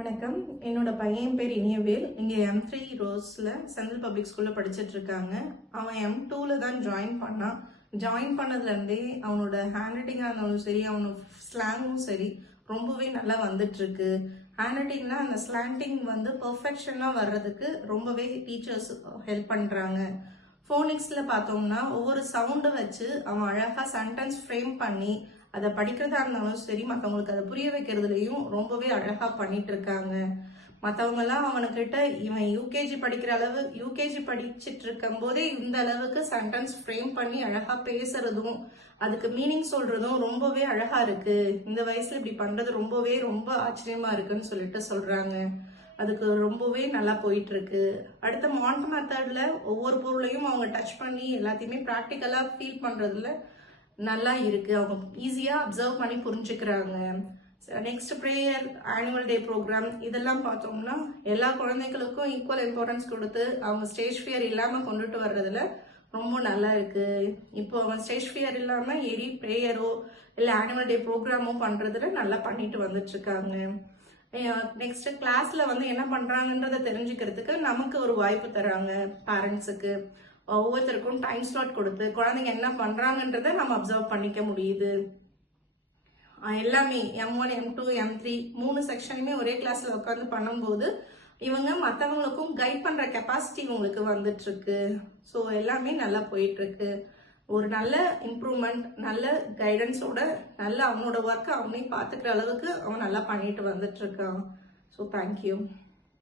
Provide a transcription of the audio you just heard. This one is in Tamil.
வணக்கம். என்னோட பையன் பேர் இனியவேல். இங்கே M3 ரோஸில் சென்ட்ரல் பப்ளிக் ஸ்கூலில் படிச்சுட்டு இருக்காங்க. அவன் M2ல தான் ஜாயின் பண்ணான். ஜாயின் பண்ணதுலேருந்தே அவனோட ஹேண்ட் ரைட்டிங்காக இருந்தாலும் சரி, அவனோட ஸ்லாங்கும் சரி ரொம்பவே நல்லா வந்துட்டுருக்கு. ஹேண்ட் ரைட்டிங்னா அந்த ஸ்லாண்டிங் பர்ஃபெக்ஷனாக வர்றதுக்கு ரொம்பவே டீச்சர்ஸ் ஹெல்ப் பண்ணுறாங்க. ஃபோனிக்ஸில் பார்த்தோம்னா ஒவ்வொரு சவுண்டை வச்சு அவன் அழகாக சென்டென்ஸ் ஃப்ரேம் பண்ணி அதை படிக்கிறதா இருந்தாலும் சரி, மற்றவங்களுக்கு அதை புரிய வைக்கிறதுலையும் ரொம்பவே அழகாக பண்ணிட்டு இருக்காங்க. மற்றவங்கெல்லாம் அவனுக்கிட்ட இவன் யூகேஜி படிச்சுட்டு இருக்கும் போதே இந்த அளவுக்கு சென்டென்ஸ் ஃப்ரேம் பண்ணி அழகாக பேசுறதும் அதுக்கு மீனிங் சொல்றதும் ரொம்பவே அழகா இருக்கு. இந்த வயசுல இப்படி பண்றது ரொம்ப ஆச்சரியமா இருக்குன்னு சொல்லிட்டு சொல்றாங்க. அதுக்கு ரொம்பவே நல்லா போயிட்டு இருக்கு. அடுத்த மாண்ட் மெத்தட்ல ஒவ்வொரு பொருளையும் அவங்க டச் பண்ணி எல்லாத்தையுமே ப்ராக்டிக்கலா ஃபீல் பண்றதுல நல்லா இருக்கு. அவங்க ஈஸியா அப்சர்வ் பண்ணி புரிஞ்சுக்கிறாங்க. Next prayer, annual day programme இதெல்லாம் பார்த்தோம்னா எல்லா குழந்தைகளுக்கும் ஈக்குவல் இம்பார்ட்டன்ஸ் கொடுத்து அவங்க ஸ்டேஜ் ஃபியர் இல்லாம கொண்டுட்டு வர்றதுல ரொம்ப நல்லா இருக்கு. இப்போ அவன் ஸ்டேஜ் ஃபியர் இல்லாம ஏறி ப்ரேயரோ இல்லை ஆனுவல் டே ப்ரோக்ராமோ பண்றதுல நல்லா பண்ணிட்டு வந்துட்டு இருக்காங்க. நெக்ஸ்ட் கிளாஸ்ல என்ன பண்றாங்கன்றத தெரிஞ்சுக்கிறதுக்கு நமக்கு ஒரு வாய்ப்பு தராங்க. பேரண்ட்ஸுக்கு ஒவ்வொருத்தருக்கும் டைம் ஸ்லாட் கொடுத்து குழந்தைங்க என்ன பண்றாங்கன்றத நம்ம அப்சர்வ் பண்ணிக்க முடியுது. எல்லாமே M1, M2, M3 3 செக்ஷனுமே ஒரே கிளாஸ்ல உட்காந்து பண்ணும்போது இவங்க மற்றவங்களுக்கும் கைட் பண்ற கெப்பாசிட்டி உங்களுக்கு வந்துட்டு இருக்கு. ஸோ எல்லாமே நல்லா போயிட்டு இருக்கு. ஒரு நல்ல இம்ப்ரூவ்மெண்ட், நல்ல கைடன்ஸோட நல்ல அவனோட ஒர்க்கை அவனே பார்த்துக்கிற அளவுக்கு அவன் நல்லா பண்ணிட்டு வந்துட்டு இருக்கான். So thank you.